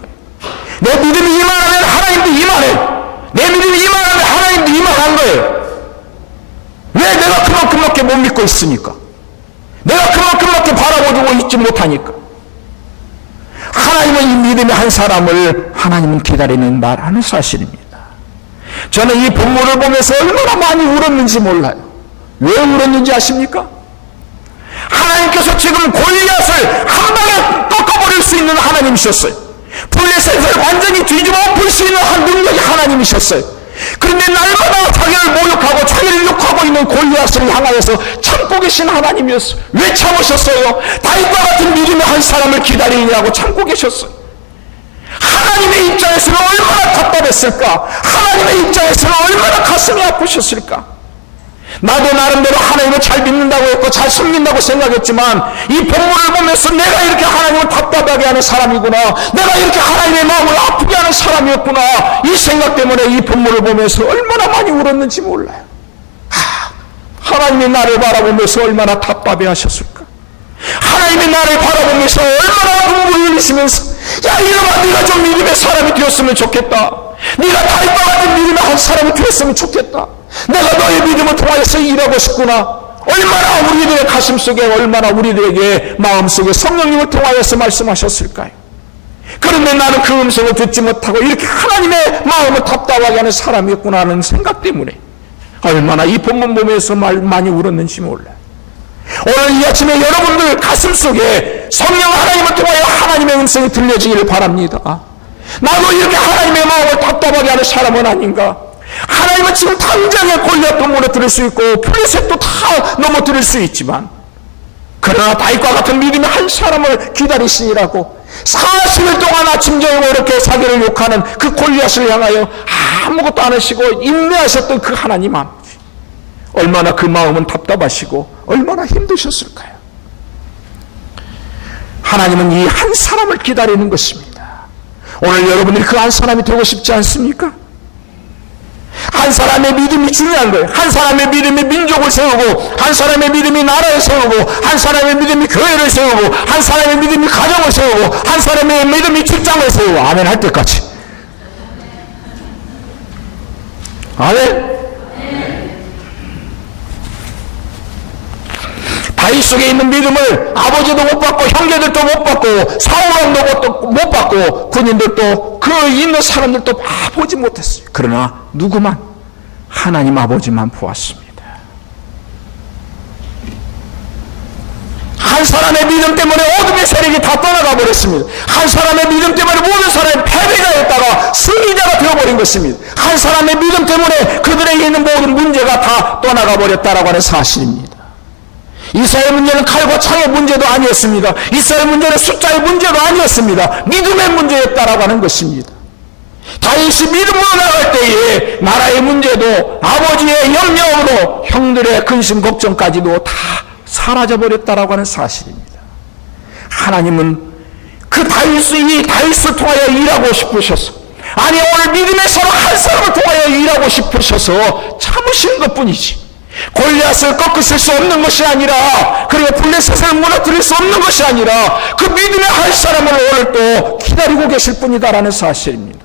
내 믿음이 이만하면 하나님도 이만해요. 내 믿음이 이만하면 하나님도 이만한 거예요. 왜? 내가 그만큼밖에 못 믿고 있으니까. 내가 그만큼밖에 바라보고 있지 못하니까. 하나님은 이 믿음의 한 사람을 하나님은 기다리는 말하는 사실입니다. 저는 이 본문을 보면서 얼마나 많이 울었는지 몰라요. 왜 울었는지 아십니까? 하나님께서 지금 골리앗을 한 방에 꺾어버릴 수 있는 하나님이셨어요. 블레셋을 완전히 뒤집어 엎을 수 있는 한 능력이 하나님이셨어요. 그런데 날마다 자기를 모욕하고 자기를 욕하고 있는 골리앗을 향하여서 참고 계신 하나님이었어요. 왜 참으셨어요? 다윗과 같은 믿음의 한 사람을 기다리느냐고 참고 계셨어요. 하나님의 입장에서는 얼마나 답답했을까? 하나님의 입장에서는 얼마나 가슴이 아프셨을까? 나도 나름대로 하나님을 잘 믿는다고 했고 잘 섬긴다고 생각했지만, 이 본문을 보면서 내가 이렇게 하나님을 답답하게 하는 사람이구나, 내가 이렇게 하나님의 마음을 아프게 하는 사람이었구나, 이 생각 때문에 이 본문을 보면서 얼마나 많이 울었는지 몰라요. 하나님이 나를 바라보면서 얼마나 답답해 하셨을까? 하나님이 나를 바라보면서 얼마나 눈물을 흘리시면서, 야 이놈아, 네가 좀 믿음의 사람이 되었으면 좋겠다. 네가 다윗과 같은 믿음의 한 사람이 되었으면 좋겠다. 내가 너의 믿음을 통하여서 일하고 싶구나. 얼마나 우리들의 가슴 속에, 얼마나 우리들에게 마음속에 성령님을 통하여서 말씀하셨을까요? 그런데 나는 그 음성을 듣지 못하고 이렇게 하나님의 마음을 답답하게 하는 사람이었구나 하는 생각 때문에 얼마나 이 본문 보면서 많이 울었는지 몰라요. 오늘 이 아침에 여러분들 가슴 속에 성령 하나님을 통하여 하나님의 음성이 들려지기를 바랍니다. 나도 이렇게 하나님의 마음을 답답하게 하는 사람은 아닌가? 하나님은 지금 당장에 골리앗도 무너뜨릴 수 있고 블레셋도 다 넘어뜨릴 수 있지만, 그러나 다윗과 같은 믿음의 한 사람을 기다리시니라고 40일 동안 아침 저녁 이렇게 자기를 욕하는 그 골리앗을 향하여 아무것도 안 하시고 인내하셨던 그 하나님 아버지, 얼마나 그 마음은 답답하시고 얼마나 힘드셨을까요? 하나님은 이 한 사람을 기다리는 것입니다. 오늘 여러분들이 그 한 사람이 되고 싶지 않습니까? 한 사람의 믿음이 중요한 거예요. 한 사람의 믿음이 민족을 세우고, 한 사람의 믿음이 나라를 세우고, 한 사람의 믿음이 교회를 세우고, 한 사람의 믿음이 가정을 세우고, 한 사람의 믿음이 직장을 세우고. 아멘 할 때까지. 아멘. 다윗 속에 있는 믿음을 아버지도 못 받고 형제들도 못 받고 사울왕도 못 받고 군인들도 그 있는 사람들도 다 보지 못했어요. 그러나 누구만? 하나님 아버지만 보았습니다. 한 한 사람의 믿음 때문에 어둠의 세력이 다 떠나가 버렸습니다. 한 사람의 믿음 때문에 모든 사람이 패배자였다가 승리자가 되어버린 것입니다. 한 사람의 믿음 때문에 그들에게 있는 모든 문제가 다 떠나가 버렸다라고 하는 사실입니다. 이스라엘 문제는 칼과 창의 문제도 아니었습니다. 이스라엘 문제는 숫자의 문제도 아니었습니다. 믿음의 문제였다라고 하는 것입니다. 다윗이 믿음으로 나갈 때에 나라의 문제도 아버지의 염려으로 형들의 근심 걱정까지도 다 사라져버렸다라고 하는 사실입니다. 하나님은 그 다윗을 통하여 일하고 싶으셔서, 아니 오늘 믿음의 사람 한 사람을 통하여 일하고 싶으셔서 참으신 것뿐이지, 골리앗을 꺾으실 수 없는 것이 아니라, 그리고 블레셋을 무너뜨릴 수 없는 것이 아니라 그 믿음의 한 사람을 오늘 또 기다리고 계실 뿐이다라는 사실입니다.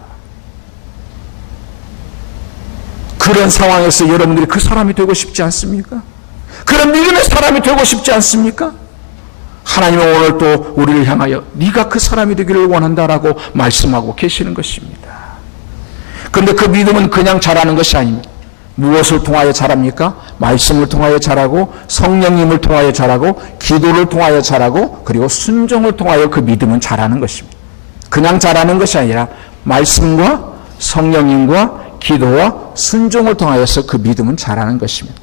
그런 상황에서 여러분들이 그 사람이 되고 싶지 않습니까? 그런 믿음의 사람이 되고 싶지 않습니까? 하나님은 오늘 또 우리를 향하여 네가 그 사람이 되기를 원한다라고 말씀하고 계시는 것입니다. 그런데 그 믿음은 그냥 자라는 것이 아닙니다. 무엇을 통하여 자랍니까? 말씀을 통하여 자라고, 성령님을 통하여 자라고, 기도를 통하여 자라고, 그리고 순종을 통하여 그 믿음은 자라는 것입니다. 그냥 자라는 것이 아니라 말씀과 성령님과 기도와 순종을 통하여서 그 믿음은 자라는 것입니다.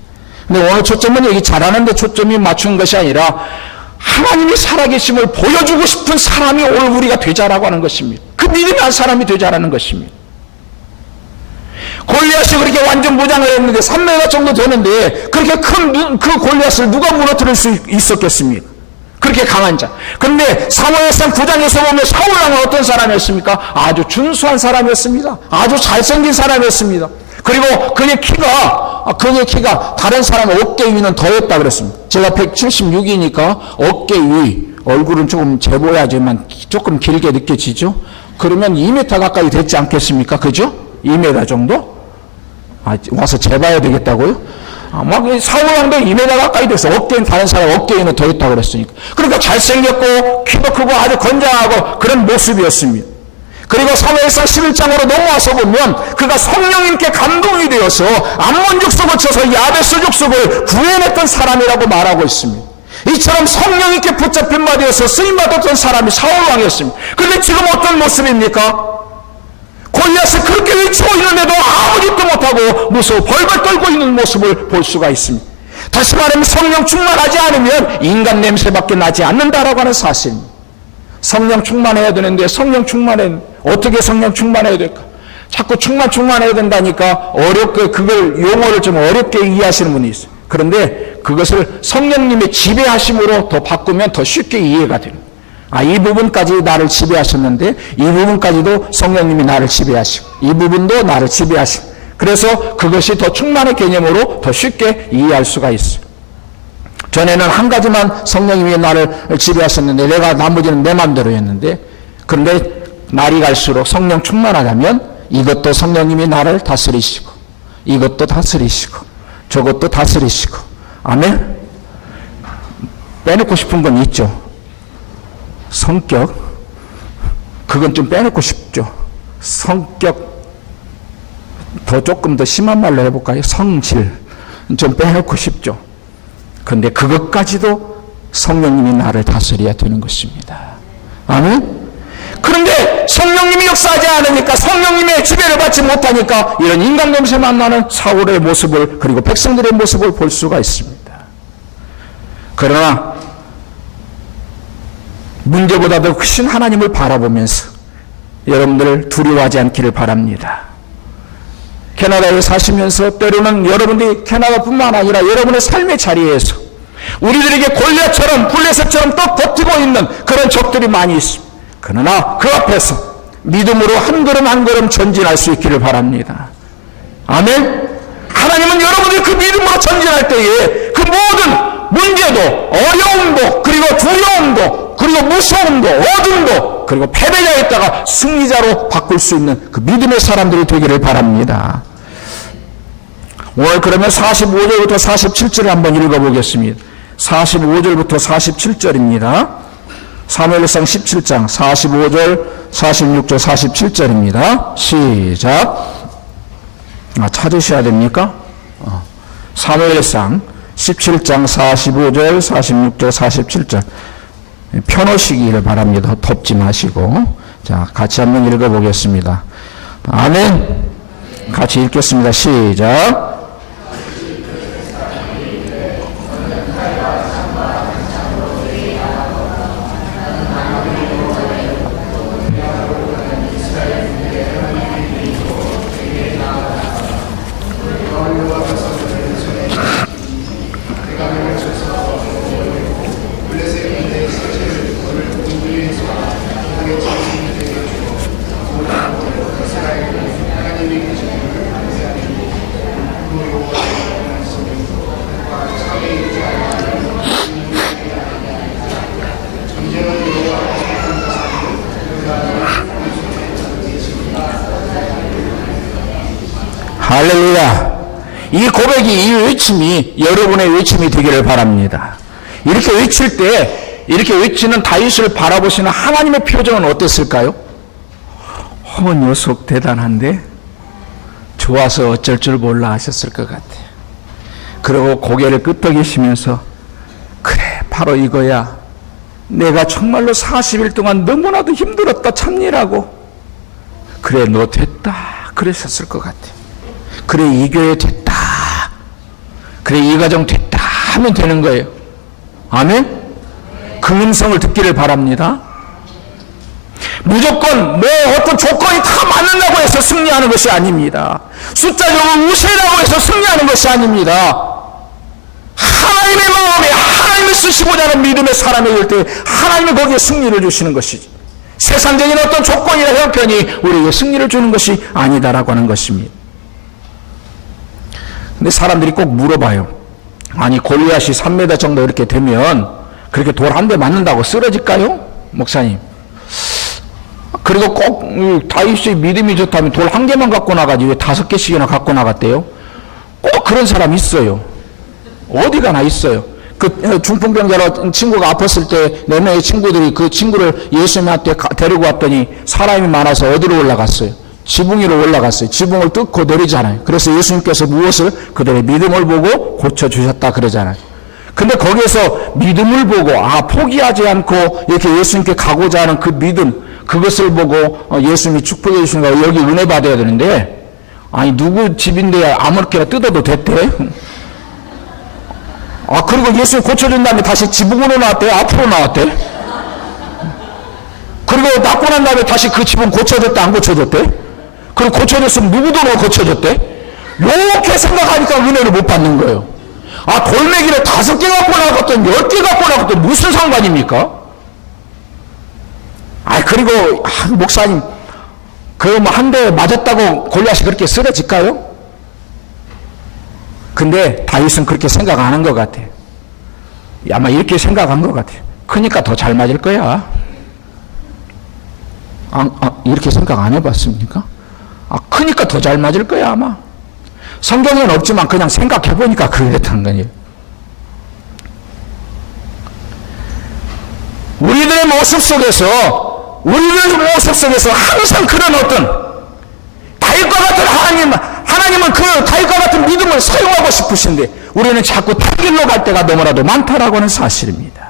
근데 오늘 초점은 여기 자라는 데 초점이 맞춘 것이 아니라 하나님이 살아계심을 보여주고 싶은 사람이 오늘 우리가 되자라고 하는 것입니다. 그 믿음이 한 사람이 되자라는 것입니다. 골리앗이 그렇게 완전 무장을 했는데 3m 정도 되는데 그렇게 큰 그 골리앗을 누가 무너뜨릴 수 있었겠습니까? 그렇게 강한 자. 그런데 사무엘상 9장에서 보면 사울왕은 어떤 사람이었습니까? 아주 준수한 사람이었습니다. 아주 잘생긴 사람이었습니다. 그리고 그의 키가 다른 사람 어깨 위는 더했다 그랬습니다. 제가 176이니까 어깨 위, 얼굴은 조금 재보야지만 조금 길게 느껴지죠? 그러면 2m 가까이 됐지 않겠습니까? 그죠? 2m 정도? 와서 재봐야 되겠다고요? 막 사울왕도 2m 가까이 돼서 어깨는 다른 사람 어깨에는 더 있다고 그랬으니까. 그러니까 잘생겼고 키도 크고 아주 건장하고 그런 모습이었습니다. 그리고 사무엘상 11장으로 넘어와서 보면 그가 성령님께 감동이 되어서 암몬 족속을 쳐서 야베스 족속을 구해냈던 사람이라고 말하고 있습니다. 이처럼 성령님께 붙잡힌 바 되어서 쓰임받았던 사람이 사울왕이었습니다. 그런데 지금 어떤 모습입니까? 골리앗을 그렇게 외치고 있는데도 아무 짓도 못하고 무서워 벌벌 떨고 있는 모습을 볼 수가 있습니다. 다시 말하면 성령 충만하지 않으면 인간 냄새밖에 나지 않는다라고 하는 사실입니다. 성령 충만해야 되는데 어떻게 성령 충만해야 될까? 자꾸 충만해야 된다니까 어렵게 그걸 용어를 좀 어렵게 이해하시는 분이 있어요. 그런데 그것을 성령님의 지배하심으로 더 바꾸면 더 쉽게 이해가 됩니다. 이 부분까지 나를 지배하셨는데 이 부분까지도 성령님이 나를 지배하시고 이 부분도 나를 지배하시고, 그래서 그것이 더 충만의 개념으로 더 쉽게 이해할 수가 있어요. 전에는 한 가지만 성령님이 나를 지배하셨는데 내가 나머지는 내 마음대로 했는데, 그런데 날이 갈수록 성령 충만하다면 이것도 성령님이 나를 다스리시고 이것도 다스리시고 저것도 다스리시고. 아멘. 빼놓고 싶은 건 있죠. 성격, 그건 좀 빼놓고 싶죠. 성격, 조금 더 심한 말로 해볼까요? 성질, 좀 빼놓고 싶죠. 그런데 그것까지도 성령님이 나를 다스려야 되는 것입니다. 아멘? 그런데 성령님이 역사하지 않으니까, 성령님의 지배를 받지 못하니까 이런 인간 냄새만 나는 사울의 모습을, 그리고 백성들의 모습을 볼 수가 있습니다. 그러나 문제보다도 크신 하나님을 바라보면서 여러분들 두려워하지 않기를 바랍니다. 캐나다에 사시면서 때로는 여러분들이 캐나다뿐만 아니라 여러분의 삶의 자리에서 우리들에게 골리앗처럼 블레셋처럼 또 버티고 있는 그런 적들이 많이 있습니다. 그러나 그 앞에서 믿음으로 한 걸음 한 걸음 전진할 수 있기를 바랍니다. 아멘. 하나님은 여러분들이 그 믿음으로 전진할 때에 그 모든 문제도, 어려움도, 그리고 두려움도, 그리고 무서움도, 어둠도, 그리고 패배자였다가 승리자로 바꿀 수 있는 그 믿음의 사람들이 되기를 바랍니다. 오늘 그러면 45절부터 47절을 한번 읽어보겠습니다. 45절부터 47절입니다. 사무엘상 17장 45절, 46절, 47절입니다. 시작. 찾으셔야 됩니까? 사무엘상 17장 45절, 46절, 47절. 펴놓으시기를 바랍니다. 덮지 마시고. 자, 같이 한번 읽어보겠습니다. 아멘. 같이 읽겠습니다. 시작. 할렐루야. 이 고백이, 이 외침이 여러분의 외침이 되기를 바랍니다. 이렇게 외칠 때, 이렇게 외치는 다윗을 바라보시는 하나님의 표정은 어땠을까요? 녀석 대단한데? 좋아서 어쩔 줄 몰라 하셨을 것 같아요. 그리고 고개를 끄덕이시면서, 그래, 바로 이거야. 내가 정말로 40일 동안 너무나도 힘들었다 참니라고. 그래, 너 됐다. 그러셨을 것 같아요. 그래, 이 교회 됐다. 그래, 이 가정 됐다 하면 되는 거예요. 아멘? 그 음성을 듣기를 바랍니다. 무조건 어떤 조건이 다 맞는다고 해서 승리하는 것이 아닙니다. 숫자적으로 우세라고 해서 승리하는 것이 아닙니다. 하나님의 마음에 하나님을 쓰시고자 하는 믿음의 사람이 될 때 하나님이 거기에 승리를 주시는 것이지, 세상적인 어떤 조건이나 형편이 우리에게 승리를 주는 것이 아니다라고 하는 것입니다. 근데 사람들이 꼭 물어봐요. 아니, 골리앗이 3m 정도 이렇게 되면 그렇게 돌 한 대 맞는다고 쓰러질까요? 목사님. 그리고 꼭 다윗이 믿음이 좋다면 돌 한 개만 갖고 나가지 왜 5개씩이나 갖고 나갔대요? 꼭 그런 사람 있어요. 어디 가나 있어요. 그 중풍병자로 친구가 아팠을 때 4명의 친구들이 그 친구를 예수님한테 데리고 왔더니 사람이 많아서 어디로 올라갔어요? 지붕 위로 올라갔어요. 지붕을 뚫고 내리잖아요. 그래서 예수님께서 무엇을? 그들의 믿음을 보고 고쳐주셨다 그러잖아요. 근데 거기에서 믿음을 보고, 포기하지 않고 이렇게 예수님께 가고자 하는 그 믿음, 그것을 보고 예수님이 축복해 주시는 거, 여기 은혜 받아야 되는데, 아니, 누구 집인데 아무렇게나 뜯어도 됐대? 그리고 예수님 고쳐준 다음에 다시 지붕으로 나왔대? 앞으로 나왔대? 그리고 낫고 난 다음에 다시 그 지붕 고쳐졌대? 안 고쳐졌대? 그리고 고쳐졌으면 누구도 못 고쳐졌대? 이렇게 생각하니까 은혜를 못 받는 거예요. 돌멩이를 5개 갖고 나갔든 10개 갖고 나갔든 무슨 상관입니까? 그리고 목사님, 그럼 한 대 맞았다고 골리앗이 그렇게 쓰러질까요? 근데 다윗은 그렇게 생각 안 한 것 같아요. 아마 이렇게 생각한 것 같아요. 그러니까 더 잘 맞을 거야. 이렇게 생각 안 해봤습니까? 크니까 더 잘 맞을 거야 아마. 성경에는 없지만 그냥 생각해보니까 그랬던 거예요. 우리들의 모습 속에서 항상 그런 어떤 다윗과 같은 하나님은 그 다윗과 같은 믿음을 사용하고 싶으신데 우리는 자꾸 다른 길로 갈 때가 너무나도 많다라고 하는 사실입니다.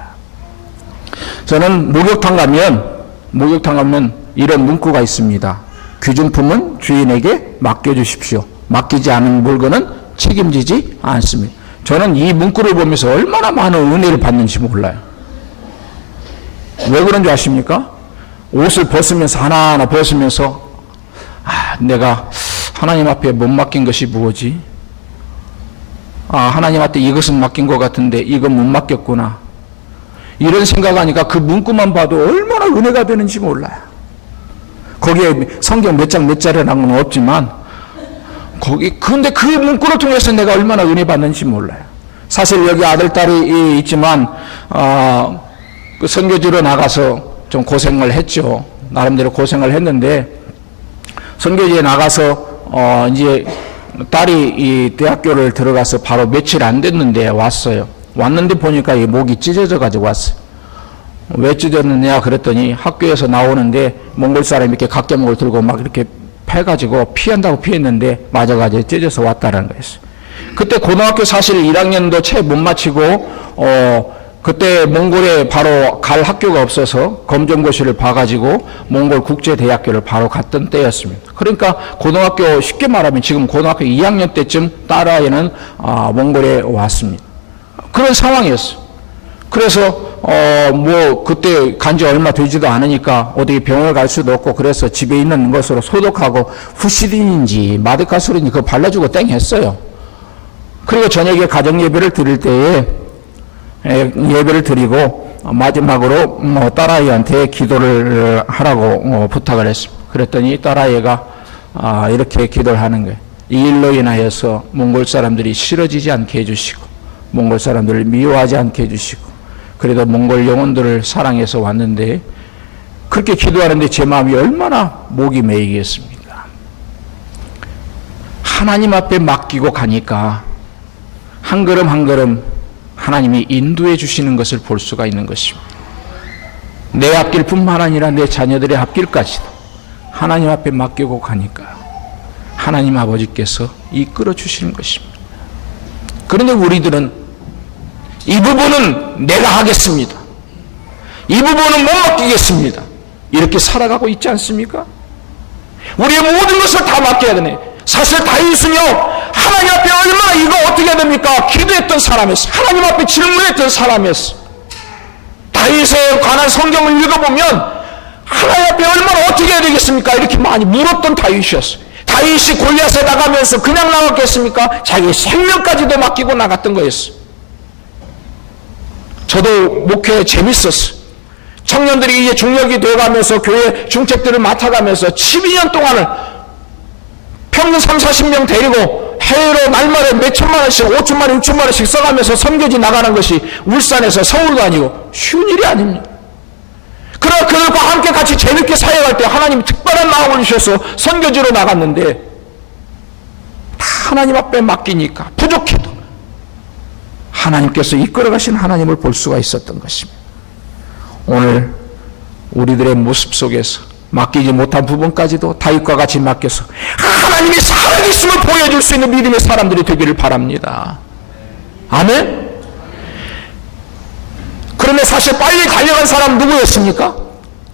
저는 목욕탕 가면 이런 문구가 있습니다. 귀중품은 주인에게 맡겨주십시오. 맡기지 않은 물건은 책임지지 않습니다. 저는 이 문구를 보면서 얼마나 많은 은혜를 받는지 몰라요. 왜 그런 줄 아십니까? 옷을 벗으면서 하나하나 벗으면서 내가 하나님 앞에 못 맡긴 것이 무엇이? 하나님한테 이것은 맡긴 것 같은데 이건 못 맡겼구나. 이런 생각하니까 그 문구만 봐도 얼마나 은혜가 되는지 몰라요. 거기에 성경 몇 장 몇 절이라는 건 없지만 근데 그 문구를 통해서 내가 얼마나 은혜 받는지 몰라요. 사실 여기 아들, 딸이 있지만 그 선교지로 나가서 좀 고생을 했죠. 나름대로 고생을 했는데 선교지에 나가서 이제 딸이 이 대학교를 들어가서 바로 며칠 안 됐는데 왔어요. 왔는데 보니까 이 목이 찢어져 가지고 왔어요. 왜 찢어졌느냐 그랬더니 학교에서 나오는데 몽골 사람이 이렇게 각개목을 들고 막 이렇게 패가지고 피한다고 피했는데 맞아가지고 찢어서 왔다라는 거였어요. 그때 고등학교 사실 1학년도 채 못 마치고 그때 몽골에 바로 갈 학교가 없어서 검정고시를 봐가지고 몽골 국제대학교를 바로 갔던 때였습니다. 그러니까 고등학교, 쉽게 말하면 지금 고등학교 2학년 때쯤 딸아이는 몽골에 왔습니다. 그런 상황이었어요. 그래서 뭐 그때 간지 얼마 되지도 않으니까 어디 병원을 갈 수도 없고, 그래서 집에 있는 것으로 소독하고 후시딘인지 마데카솔인지 그거 발라주고 땡 했어요. 그리고 저녁에 가정 예배를 드릴 때에 예배를 드리고 마지막으로 딸아이한테 기도를 하라고 부탁을 했습니다. 그랬더니 딸아이가 이렇게 기도를 하는 거예요. 이 일로 인하여서 몽골 사람들이 싫어지지 않게 해주시고, 몽골 사람들을 미워하지 않게 해주시고, 그래도 몽골 영혼들을 사랑해서 왔는데, 그렇게 기도하는데 제 마음이 얼마나 목이 메이겠습니까? 하나님 앞에 맡기고 가니까 한 걸음 한 걸음 하나님이 인도해 주시는 것을 볼 수가 있는 것입니다. 내 앞길 뿐만 아니라 내 자녀들의 앞길까지도 하나님 앞에 맡기고 가니까 하나님 아버지께서 이끌어 주시는 것입니다. 그런데 우리들은 이 부분은 내가 하겠습니다, 이 부분은 못 맡기겠습니다, 이렇게 살아가고 있지 않습니까? 우리의 모든 것을 다 맡겨야 되네. 사실 다윗은요, 하나님 앞에 얼마나 이거 어떻게 해야 됩니까? 기도했던 사람이었어. 하나님 앞에 질문했던 사람이었어. 다윗에 관한 성경을 읽어보면 하나님 앞에 얼마나 어떻게 해야 되겠습니까? 이렇게 많이 물었던 다윗이었어. 다윗이 골리앗에 나가면서 그냥 나갔겠습니까? 자기 생명까지도 맡기고 나갔던 거였어. 저도 목회 재밌었어. 청년들이 이제 중력이 돼가면서 교회 중책들을 맡아가면서 12년 동안을 평균 30-40명 데리고 해외로 날마다 몇천만 원씩, 5천만 원, 6천만 원씩 써가면서 선교지 나가는 것이 울산에서 서울도 아니고 쉬운 일이 아닙니다. 그러나 그들과 함께 같이 재밌게 사역할 때 하나님이 특별한 마음을 주셔서 선교지로 나갔는데, 다 하나님 앞에 맡기니까 부족해도 하나님께서 이끌어가신 하나님을 볼 수가 있었던 것입니다. 오늘 우리들의 모습 속에서 맡기지 못한 부분까지도 다윗과 같이 맡겨서 하나님이 살아계심을 보여줄 수 있는 믿음의 사람들이 되기를 바랍니다. 아멘? 그런데 사실 빨리 달려간 사람 누구였습니까?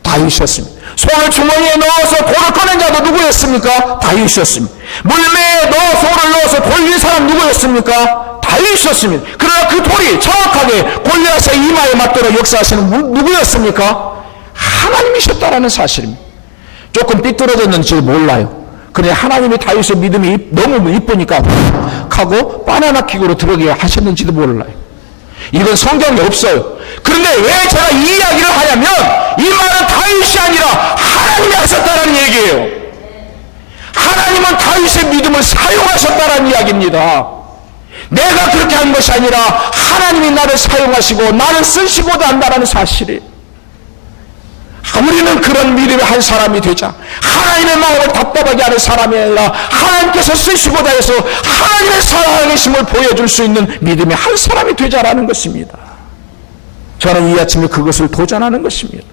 다윗이었습니다. 손을 주머니에 넣어서 돌을 꺼낸 자도 누구였습니까? 다윗이었습니다. 물매에 돌을 넣어서 돌린 사람 누구였습니까? 다윗이었습니다. 그러나 그 돌이 정확하게 골리앗의 이마에 맞도록 역사하시는 누구였습니까? 하나님이셨다라는 사실입니다. 조금 삐뚤어졌는지 몰라요. 그런데 하나님이 다윗의 믿음이 너무 이쁘니까 훅 하고 바나나 킥으로 들어가게 하셨는지도 몰라요. 이건 성경에 없어요. 그런데 왜 제가 이 이야기를 하냐면, 이 말은 다윗이 아니라 하나님이 하셨다는 얘기예요. 하나님은 다윗의 믿음을 사용하셨다는 이야기입니다. 내가 그렇게 한 것이 아니라 하나님이 나를 사용하시고 나를 쓰시고자 한다는 사실이에요. 우리는 그런 믿음의 한 사람이 되자. 하나님의 마음을 답답하게 하는 사람이 아니라 하나님께서 쓰시고자 해서 하나님의 살아계심을 보여줄 수 있는 믿음의 한 사람이 되자라는 것입니다. 저는 이 아침에 그것을 도전하는 것입니다.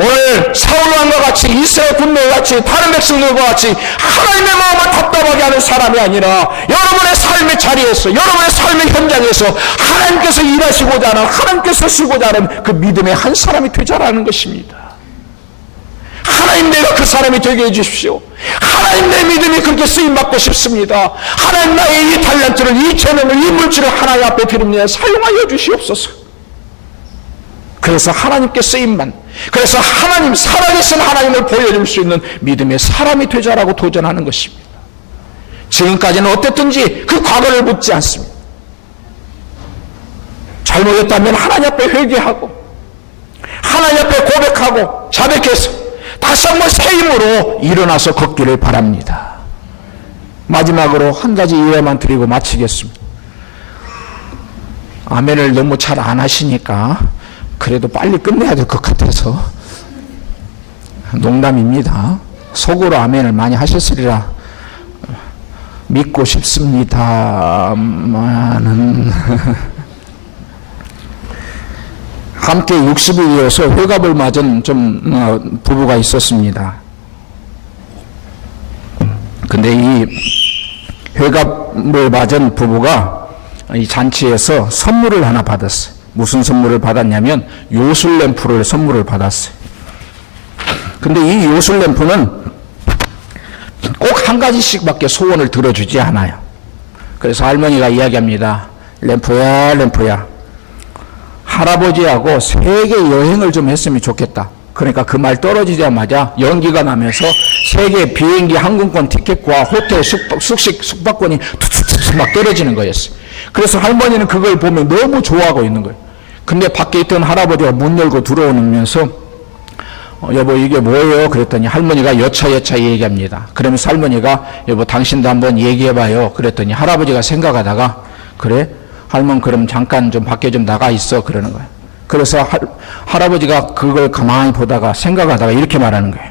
오늘 사울왕과 같이, 이스라엘 군대와 같이, 다른 백성들과 같이 하나님의 마음을 답답하게 하는 사람이 아니라 여러분의 삶의 자리에서, 여러분의 삶의 현장에서 하나님께서 일하시고자 하는, 하나님께서 쓰시고자 하는 그 믿음의 한 사람이 되자라는 것입니다. 하나님, 내가 그 사람이 되게 해주십시오. 하나님, 내 믿음이 그렇게 쓰임받고 싶습니다. 하나님, 나의 이 달란트를, 이 재능을, 이 물질을 하나님 앞에 드립니다. 사용하여 주시옵소서. 그래서 하나님께 쓰임만, 그래서 하나님, 살아계신 하나님을 보여줄 수 있는 믿음의 사람이 되자라고 도전하는 것입니다. 지금까지는 어땠든지 그 과거를 묻지 않습니다. 잘못했다면 하나님 앞에 회개하고 하나님 앞에 고백하고 자백해서 다시 한번 새 힘으로 일어나서 걷기를 바랍니다. 마지막으로 한 가지 예화만 드리고 마치겠습니다. 아멘을 너무 잘 안 하시니까 그래도 빨리 끝내야 될 것 같아서 농담입니다. 속으로 아멘을 많이 하셨으리라 믿고 싶습니다만은 함께 60일이어서 회갑을 맞은 좀 부부가 있었습니다. 근데 이 회갑을 맞은 부부가 이 잔치에서 선물을 하나 받았어요. 무슨 선물을 받았냐면 요술 램프를 선물을 받았어요. 근데 이 요술 램프는 꼭 한 가지씩밖에 소원을 들어주지 않아요. 그래서 할머니가 이야기합니다. 램프야, 램프야. 할아버지하고 세계 여행을 좀 했으면 좋겠다. 그러니까 그 말 떨어지자마자 연기가 나면서 세계 비행기 항공권 티켓과 호텔 숙박권이 툭툭툭 막 떨어지는 거였어요. 그래서 할머니는 그걸 보면 너무 좋아하고 있는 거예요. 근데 밖에 있던 할아버지가 문 열고 들어오면서 여보 이게 뭐예요? 그랬더니 할머니가 여차여차 얘기합니다. 그러면서 할머니가 여보 당신도 한번 얘기해봐요. 그랬더니 할아버지가 생각하다가 그래? 할머니 그럼 잠깐 좀 밖에 좀 나가 있어 그러는 거예요. 그래서 할아버지가 그걸 가만히 보다가 생각하다가 이렇게 말하는 거예요.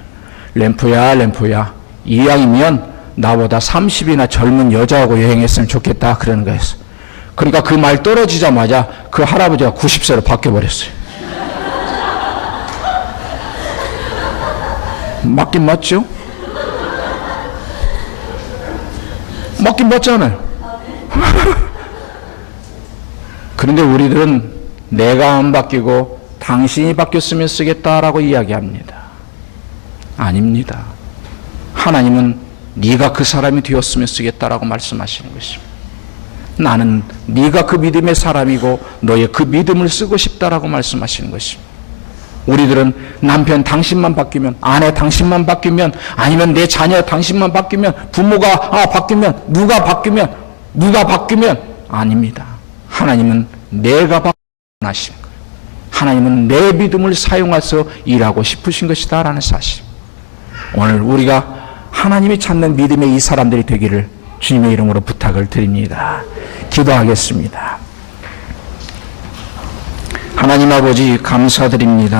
램프야, 램프야. 이왕이면 나보다 30이나 젊은 여자하고 여행했으면 좋겠다 그러는 거였어. 그러니까 그 말 떨어지자마자 그 할아버지가 90세로 바뀌어버렸어요. 맞긴 맞죠? 맞긴 맞잖아요. 그런데 우리들은 내가 안 바뀌고 당신이 바뀌었으면 쓰겠다라고 이야기합니다. 아닙니다. 하나님은 네가 그 사람이 되었으면 쓰겠다라고 말씀하시는 것입니다. 나는 네가 그 믿음의 사람이고 너의 그 믿음을 쓰고 싶다라고 말씀하시는 것입니다. 우리들은 남편 당신만 바뀌면, 아내 당신만 바뀌면, 아니면 내 자녀 당신만 바뀌면, 부모가 바뀌면, 누가 바뀌면 아닙니다. 하나님은 내가 바꾸신 거예요. 하나님은 내 믿음을 사용해서 일하고 싶으신 것이다라는 사실. 오늘 우리가 하나님이 찾는 믿음의 이 사람들이 되기를 주님의 이름으로 부탁을 드립니다. 기도하겠습니다. 하나님 아버지 감사드립니다.